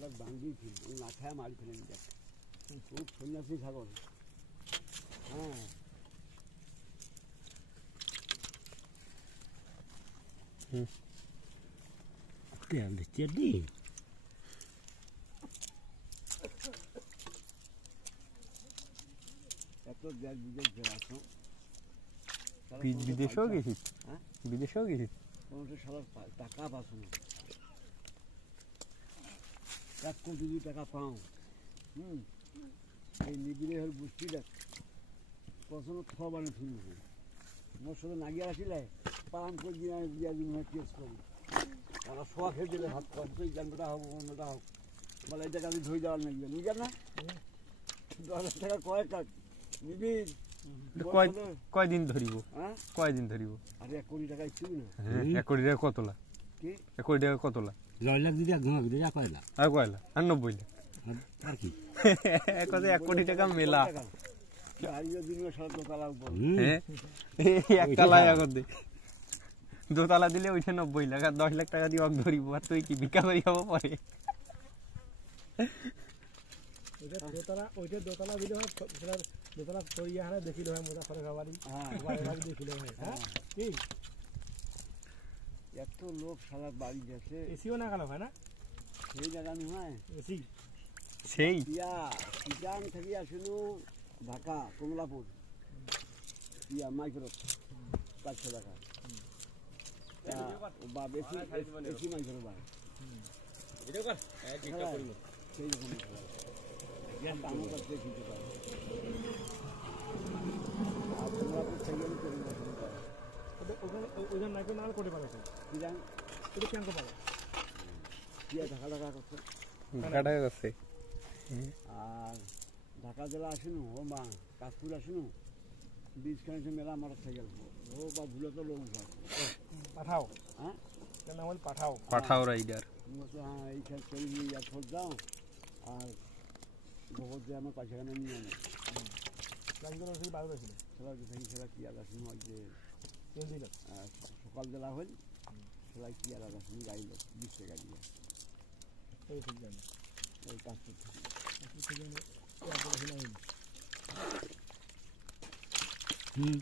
ছাগলটার বাঙ্গি ছিল না খায় মারি ফেলেন দেখ খুব সন্ন্যাসী ছাগল হ্যাঁ এত দেশ বিদেশ বেড়াচ্ছ বিদেশেও গেছি হ্যাঁ বিদেশেও গেছি কোনো সারা টাকা পাচ্ছ না 1 কোটি 2 টাকা পাও এই নিবিড়ে হল বুঝছি দেখ পছন্দ খাবারে শুনবে মোর সাথে নাগিয়ে আসিলে পান করে দিয়ে দিয়া দিন টেস্ট করি ওরা শোয়া খেয়ে দিলে হাত কম তুই জানটা হোক অন্যটা হোক বলে এই টাকা আমি ধুই দেওয়ার নাকি বুঝলেন না 10,000 টাকা কয় কাজ নিবিড় কয়দিন ধরিব হ্যাঁ কয়দিন ধরিব আরে 1 কোটি টাকা ইচ্ছুক না 1 কোটি টাকা কতলা কি 1 কোটি টাকা কতলা 9 লাখ দিদি একদম দিদি কয়লা আর কয়লা আর 90 লাখ আর কি কত 1 কোটি টাকা মেলা গাড়িও দিন সারা দোতলা উপর হ্যাঁ একতলা আগত দে দোতলা দিলে ওইটা 90 লাখ আর 10 লাখ টাকা দিয়ে ধরিব আর তুই কি ভিক্ষা করি হবো পরে ওইটা দোতলা দিলে হয় দোতলা তৈরি হারে দেখিল হয় মোটা সরে খাবারই দেখিল হয় হ্যাঁ কি এত লোক সারা বাড়ি গেছে এসিও না গেল হয় না সেই জায়গানো হয় এসি সেই ইয়া চিটাং থেকে আসিল ঢাকা কমলাপুর ইয়া মাইক্রো 500 টাকা বা বেশি বেশি মাইক্রো বা সেই রকম আমার কাছে কিনতে পারে আর কমলাপুর থেকে আমি ওইখানে নাইকে নাল করতে পারে চিটাং এটা কেন পারে ইয়া ঢাকা ঢাকা করছে কাটা গেছে আর ঢাকা জেলা আসিনু ও মা কাশপুর আসিনু 20 খানিক মেলা আমার সাইকেল ও বা ভুলে তো লোক পাঠাও হ্যাঁ কেন বল পাঠাও পাঠাও রাইডার হ্যাঁ এই খেল চলে নিয়ে খোঁজ যাও আর গোবর দিয়ে আমার পায়খানা নিয়ে আনো লাগবে সেই বাইরে ছিল সেলা দেখি সেলা কি আর আসিনু ওই যে সকাল বেলা হল সেলা কি আর আসিনু গাইল 20 টাকা দিয়ে এই ঠিক জানি ওই কাশপুর থেকে হুম